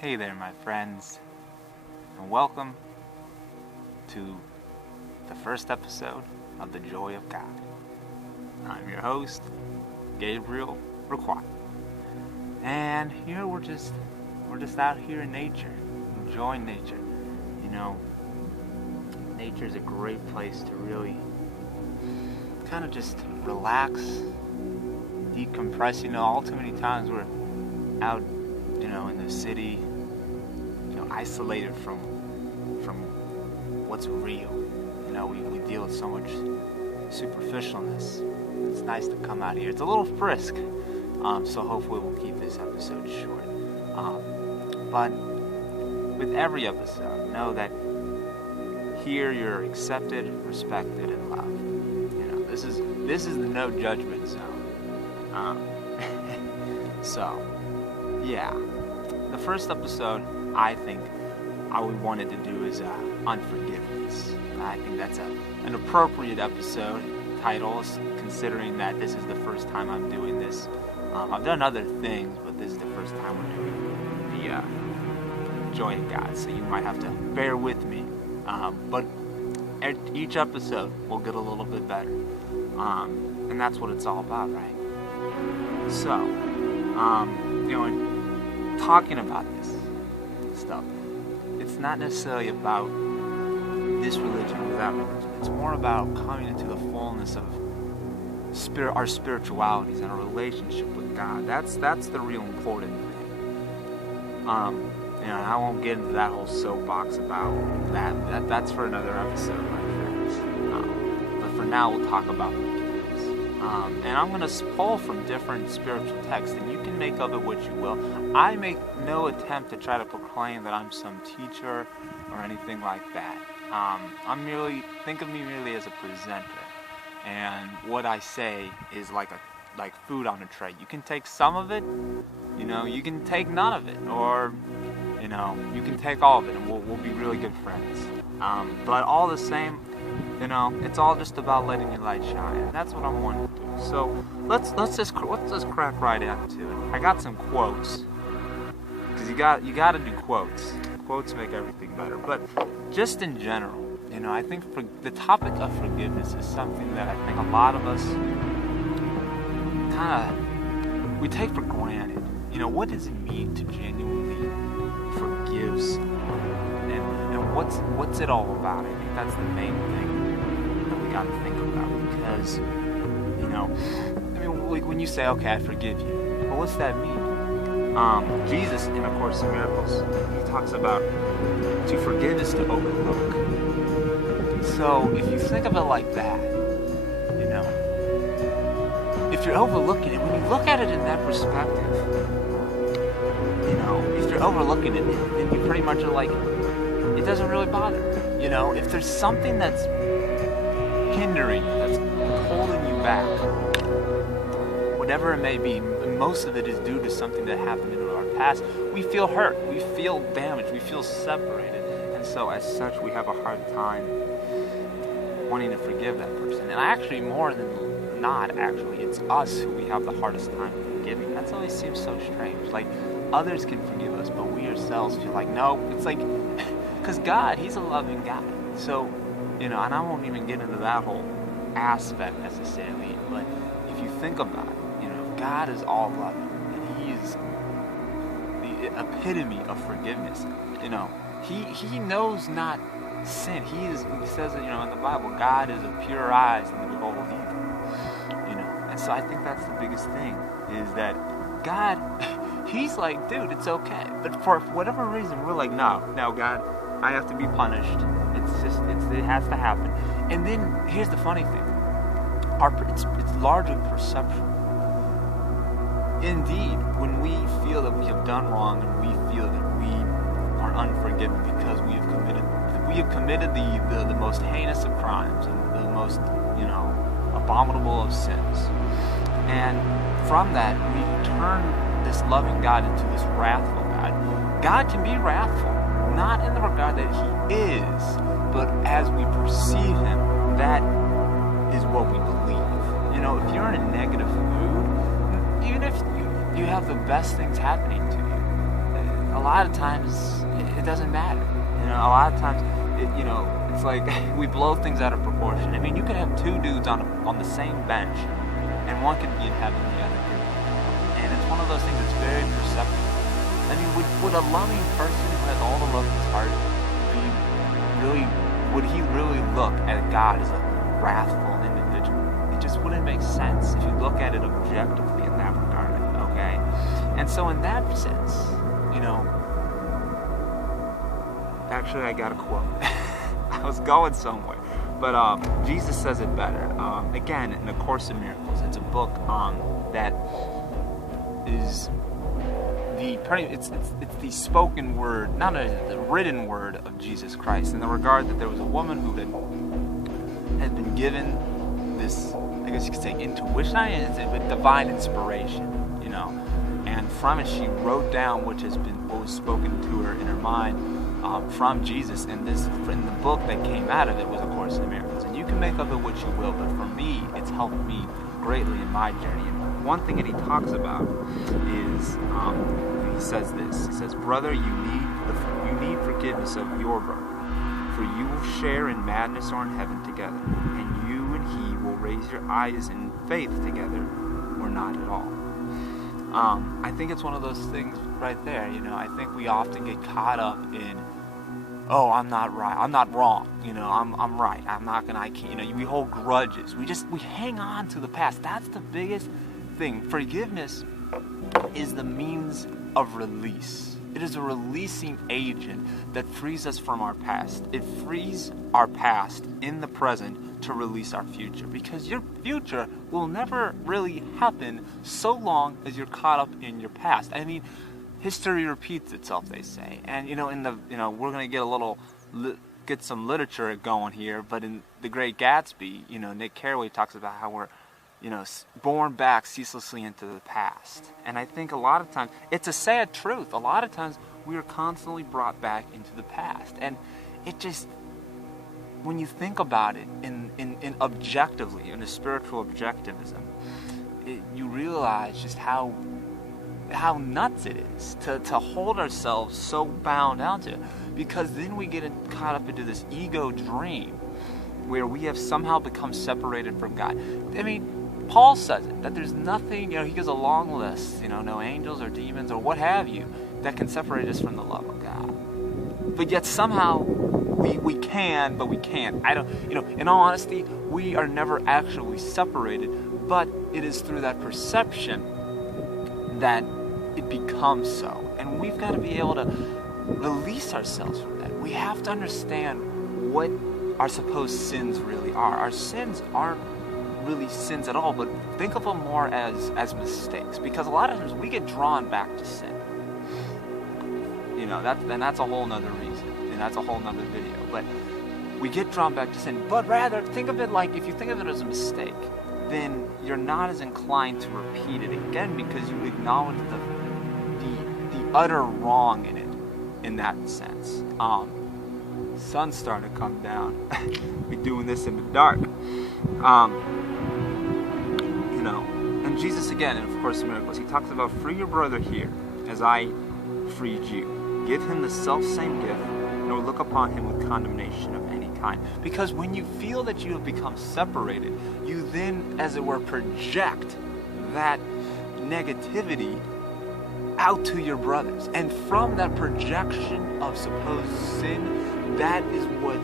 Hey there, my friends, and welcome to the first episode of The Joy of God. I'm your host, Gabriel Requat, and here we're just out here in nature, enjoying nature. You know, nature's a great place to really kind of just relax, decompress. You know, all too many times we're out, in the city, isolated from what's real. We deal with so much superficialness. It's nice to come out here. It's a little frisk, so hopefully we'll keep this episode short. But with every episode, know that here you're accepted, respected, and loved. This is the no judgment zone. So, yeah. The first episode, I think, all we wanted to do is unforgiveness. I think that's an appropriate episode title, considering that this is the first time I'm doing this. I've done other things, but this is the first time we're doing the Joy of God, so you might have to bear with me. But each episode will get a little bit better, and that's what it's all about, right? So, talking about this stuff, it's not necessarily about this religion or that religion. It's more about coming into the fullness of our spiritualities and our relationship with God. That's the real important thing. And I won't get into that whole soapbox about that. That's for another episode, my friends. But for now, we'll talk about forgiveness. And I'm going to pull from different spiritual texts, and you can make of it what you will. I make no attempt to try to proclaim that I'm some teacher or anything like that. Think of me merely as a presenter, and what I say is like food on a tray. You can take some of it, you can take none of it, or you can take all of it, and we'll be really good friends. But all the same, it's all just about letting your light shine, and that's what I want to do. So let's just crack right into it. I got some quotes, because you got to do quotes. Quotes make everything better. But just in general, I think the topic of forgiveness is something that I think a lot of us we take for granted. What does it mean to genuinely forgive someone, and what's it all about? I think that's the main thing that we got to think about, because like when you say, okay, I forgive you, well, what's that mean? Jesus, in A Course in Miracles, he talks about to forgive is to overlook. So if you think of it like that, if you're overlooking it, when you look at it in that perspective, if you're overlooking it, then you pretty much are like, it doesn't really bother me. If there's something that's hindering you, that's holding you back, whatever it may be, most of it is due to something that happened in our past. We feel hurt, we feel damaged, we feel separated, and so as such we have a hard time wanting to forgive that person. And actually, more than not, it's us who we have the hardest time forgiving. That always seems so strange. Like, others can forgive us, but we ourselves feel like, no. It's like, because God, he's a loving God. So, and I won't even get into that whole aspect necessarily, but if you think about it, God is all loving, and he is the epitome of forgiveness. He knows not sin. He says that, in the Bible, God is of pure eyes and behold evil. And so I think that's the biggest thing, is that God, he's like, dude, it's okay. But for whatever reason, we're like, no, God, I have to be punished. It has to happen. And then here's the funny thing. It's largely perceptual. Indeed, when we feel that we have done wrong, and we feel that we are unforgiven because we have committed the most heinous of crimes and the most abominable of sins, and from that we turn this loving God into this wrathful God. God can be wrathful, not in the regard that he is, but as we perceive him, that is what we believe. If you're in a negative mood, even if you have the best things happening to you, a lot of times it doesn't matter. A lot of times, it's like we blow things out of proportion. I mean, you could have two dudes on the same bench, and one could be in heaven, the other could. And it's one of those things that's very perceptible. I mean, would a loving person who has all the love in his heart would he really look at God as a wrathful individual? It just wouldn't make sense if you look at it objectively in that regard, okay? And so in that sense, actually I got a quote. I was going somewhere. But Jesus says it better. Again, in the Course in Miracles, it's a book that is it's the spoken word, not the written word of Jesus Christ, in the regard that there was a woman who had been given this, I guess you could say, intuition, but divine inspiration, and from it she wrote down what was spoken to her in her mind from Jesus, and in the book that came out of it was A Course in Miracles. And you can make of it what you will, but for me, it's helped me greatly in my journey. And one thing that he talks about is, he says this. He says, "Brother, you need forgiveness of your brother, for you will share in madness or in heaven together, and you and he will raise your eyes in faith together, or not at all." I think it's one of those things right there. I think we often get caught up in, oh, I'm not right, I'm not wrong, I'm right, I can't, we hold grudges, we hang on to the past. That's the biggest thing. Forgiveness is the means of release. It is a releasing agent that frees us from our past. It frees our past in the present to release our future, because your future will never really happen so long as you're caught up in your past. I mean, history repeats itself, they say. And we're going to get some literature going here, but in The Great Gatsby, Nick Carraway talks about how we're born back ceaselessly into the past. And I think a lot of times, it's a sad truth, a lot of times we are constantly brought back into the past. And it just, when you think about it in objectively, in a spiritual objectivism, you realize just how nuts it is to hold ourselves so bound down to it. Because then we get caught up into this ego dream where we have somehow become separated from God. I mean, Paul says it, that there's nothing, he gives a long list, no angels or demons or what have you, that can separate us from the love of God. But yet somehow we can, but we can't. In all honesty, we are never actually separated, but it is through that perception that it becomes so. And we've got to be able to release ourselves from that. We have to understand what our supposed sins really are. Our sins aren't really sins at all, but think of them more as mistakes, because a lot of times we get drawn back to sin. That's a whole nother reason, and that's a whole nother video. But we get drawn back to sin. But rather, think of it like, if you think of it as a mistake, then you're not as inclined to repeat it again, because you acknowledge the utter wrong in it, in that sense. Sun's starting to come down. We're doing this in the dark. And Jesus again, and of course, Miracles, he talks about, free your brother here, as I freed you. Give him the self-same gift, nor look upon him with condemnation of any kind. Because when you feel that you have become separated, you then, as it were, project that negativity out to your brothers. And from that projection of supposed sin, that is what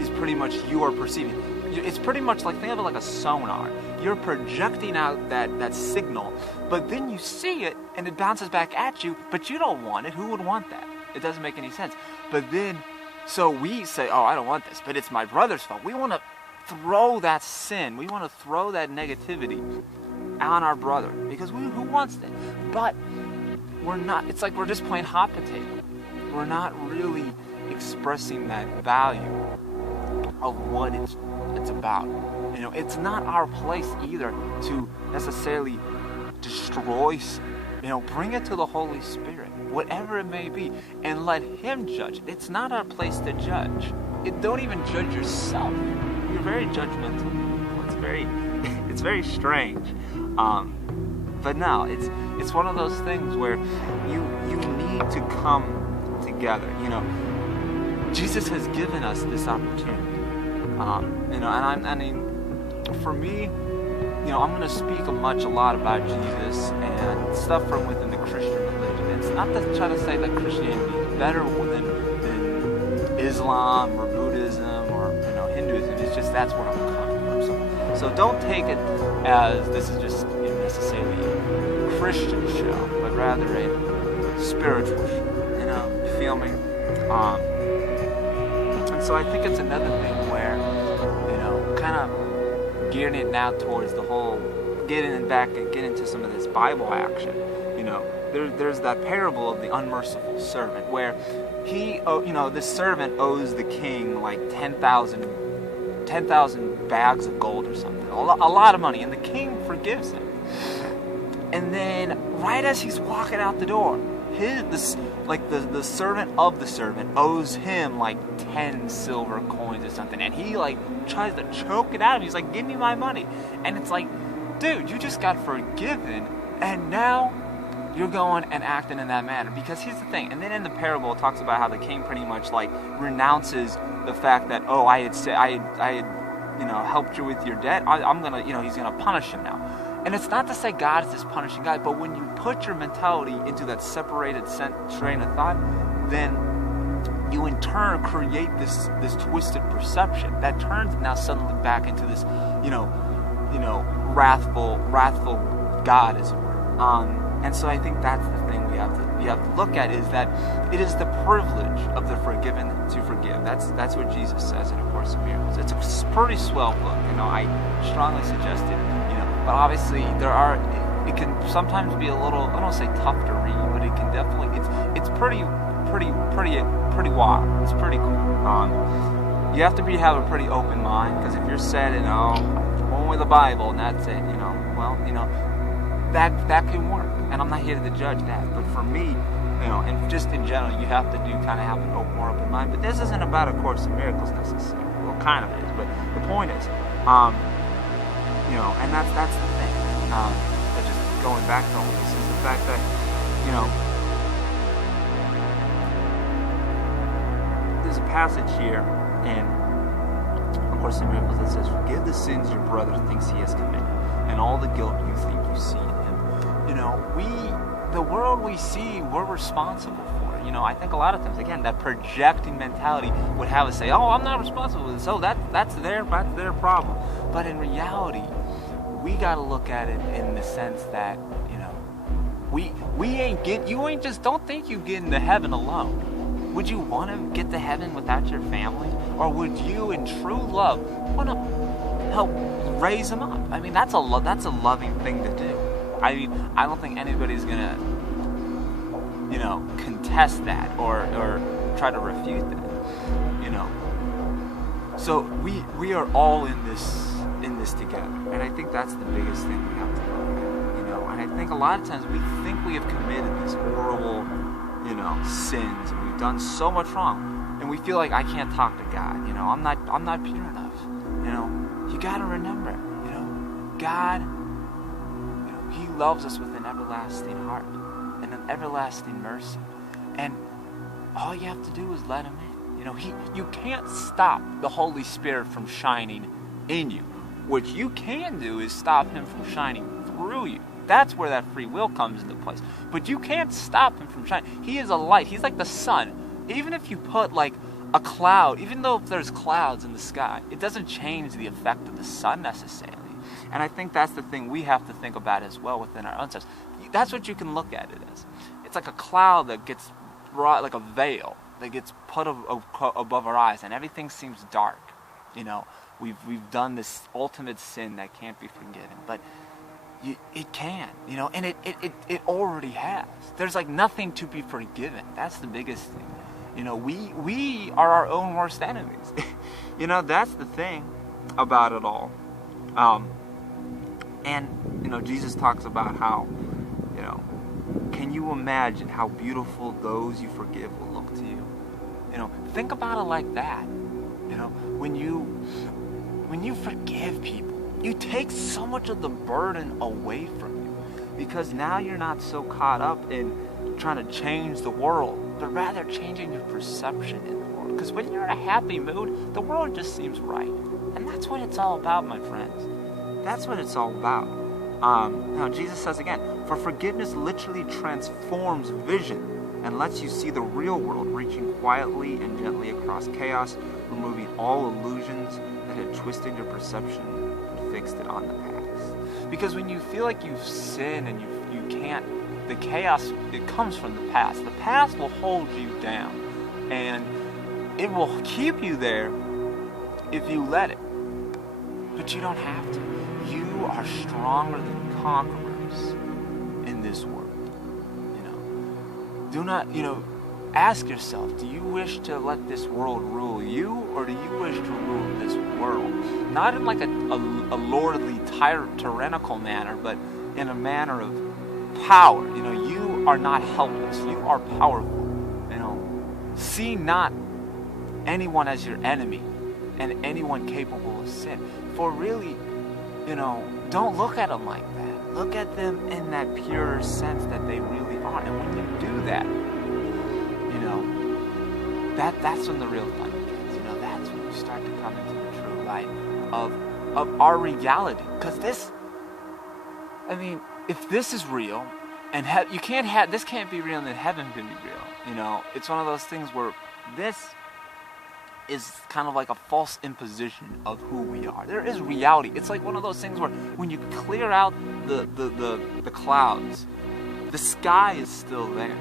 is pretty much you are perceiving. It's pretty much like, think of it like a sonar. You're projecting out that signal, but then you see it and it bounces back at you, but you don't want it. Who would want that? It doesn't make any sense. But then, so we say, oh, I don't want this, but it's my brother's fault. We want to throw that sin, we want to throw that negativity on our brother, because who wants that? But we're not, it's like we're just playing hot potato. We're not really expressing that value of what it's about. It's not our place either to necessarily destroy sin. Bring it to the Holy Spirit, whatever it may be, and let Him judge. It's not our place to judge. Don't even judge yourself. You're very judgmental. It's very strange. But no, it's one of those things where you need need to come together. Jesus has given us this opportunity. For me, I'm going to speak a lot about Jesus and stuff from within the Christian religion. It's not to try to say that Christianity is better than Islam or Buddhism or Hinduism. It's just that's where I'm coming from. So don't take it as this is just necessarily a Christian show, but rather a spiritual show. You feel me? And so I think it's another thing where kind of gearing it now towards the whole getting into some of this Bible action. There's that parable of the unmerciful servant where this servant owes the king like 10,000 bags of gold or something, a lot of money, and the king forgives him. And then right as he's walking out the door, the servant of the servant owes him like 10 silver coins or something, and he like tries to choke it out of him. He's like, give me my money. And it's like, dude, you just got forgiven, and now you're going and acting in that manner. Because here's the thing, and then in the parable it talks about how the king pretty much like renounces the fact that, oh, I had helped you with your debt. I'm gonna, he's gonna punish him now. And it's not to say God is this punishing guy, but when you put your mentality into that separated train of thought, then you in turn create this twisted perception that turns now suddenly back into this, wrathful God, as it were. And so I think that's the thing we have to look at, is that it is the privilege of the forgiven to forgive. That's what Jesus says in A Course in Miracles. It's a pretty swell book. I strongly suggest it. But obviously it can sometimes be a little, I don't want to say tough to read, but it can definitely, it's pretty wild. It's pretty cool. You have to have a pretty open mind, because if you're set in, only the Bible and that's it, that can work. And I'm not here to judge that. But for me, and just in general, you have to kind of have a more open mind. But this isn't about A Course in Miracles necessarily. Well, kind of is, but the point is, and that's the thing. But just going back to all this is the fact that, there's a passage here in A Course in Miracles that says, "Forgive the sins your brother thinks he has committed, and all the guilt you think you see in him." The world we see, we're responsible for. I think a lot of times, again, that projecting mentality would have us say, "Oh, I'm not responsible for this. Oh, that's their problem." But in reality, we got to look at it in the sense that, don't think you get into heaven alone. Would you want to get to heaven without your family? Or would you, in true love, want to help raise them up? I mean, that's a loving thing to do. I mean, I don't think anybody's going to, contest that or try to refute that, So we are all in this together, and I think that's the biggest thing we have to look at, And I think a lot of times we think we have committed these horrible, sins, and we've done so much wrong, and we feel like I can't talk to God. I'm not pure enough. You got to remember, God, He loves us with an everlasting heart and an everlasting mercy, and all you have to do is let Him in. You can't stop the Holy Spirit from shining in you. What you can do is stop Him from shining through you. That's where that free will comes into place. But you can't stop Him from shining. He is a light. He's like the sun. Even if you put like a cloud, even though if there's clouds in the sky, it doesn't change the effect of the sun necessarily. And I think that's the thing we have to think about as well within our own selves. That's what you can look at it as. It's like a cloud that gets brought, like a veil that gets put above our eyes, and everything seems dark. We've done this ultimate sin that can't be forgiven, but it can, and it already has. There's like nothing to be forgiven. That's the biggest thing. We are our own worst enemies. That's the thing about it all. And Jesus talks about how, can you imagine how beautiful those you forgive will look to you? Think about it like that. When you forgive people, you take so much of the burden away from you, because now you're not so caught up in, trying to change the world, but rather changing your perception in the world. Because when you're in a happy mood, the world just seems right. And that's what it's all about, my friends. That's what it's all about. Now, Jesus says again, for forgiveness literally transforms vision and lets you see the real world, reaching quietly and gently across chaos, removing all illusions that had twisted your perception and fixed it on the past. Because when you feel like you've sinned and you can't, the chaos, it comes from the past. The past will hold you down, and it will keep you there if you let it. But you don't have to. You are stronger than conquerors in this world. Do not, ask yourself, do you wish to let this world rule you, or do you wish to rule this world? Not in like a lordly, tyrannical manner, but in a manner of power. You are not helpless. You are powerful. See not anyone as your enemy and anyone capable of sin. For really, don't look at them like that. Look at them in that pure sense that they really are. And when you do that, that's when the real fun begins. That's when you start to come into the true light of our reality. Because this if this is real, and this can't be real, and then heaven can be real. It's one of those things where this is kind of like a false imposition of who we are. There is reality. It's like one of those things where when you clear out the clouds, the sky is still there.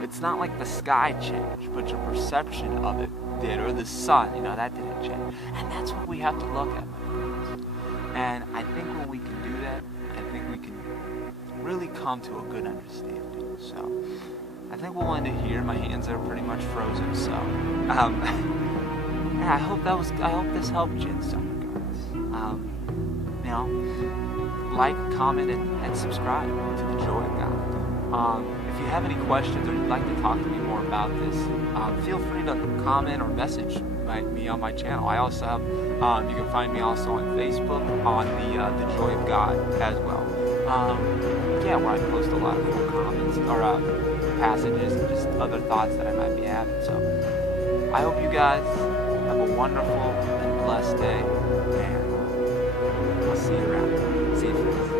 It's not like the sky changed, but your perception of it did, or the sun, that didn't change. And that's what we have to look at, my friends. And I think when we can do that, I think we can really come to a good understanding. So I think we'll end it here. My hands are pretty much frozen, so yeah, I hope this helped you in some regards. Like, comment, and subscribe to the Joy of God. If you have any questions or you'd like to talk to me more about this, feel free to comment or message me on my channel. I also have, you can find me also on Facebook on the Joy of God as well. Where I post a lot of cool comments or passages and just other thoughts that I might be having. So I hope you guys have a wonderful and blessed day, and I'll see you around. See you, friends.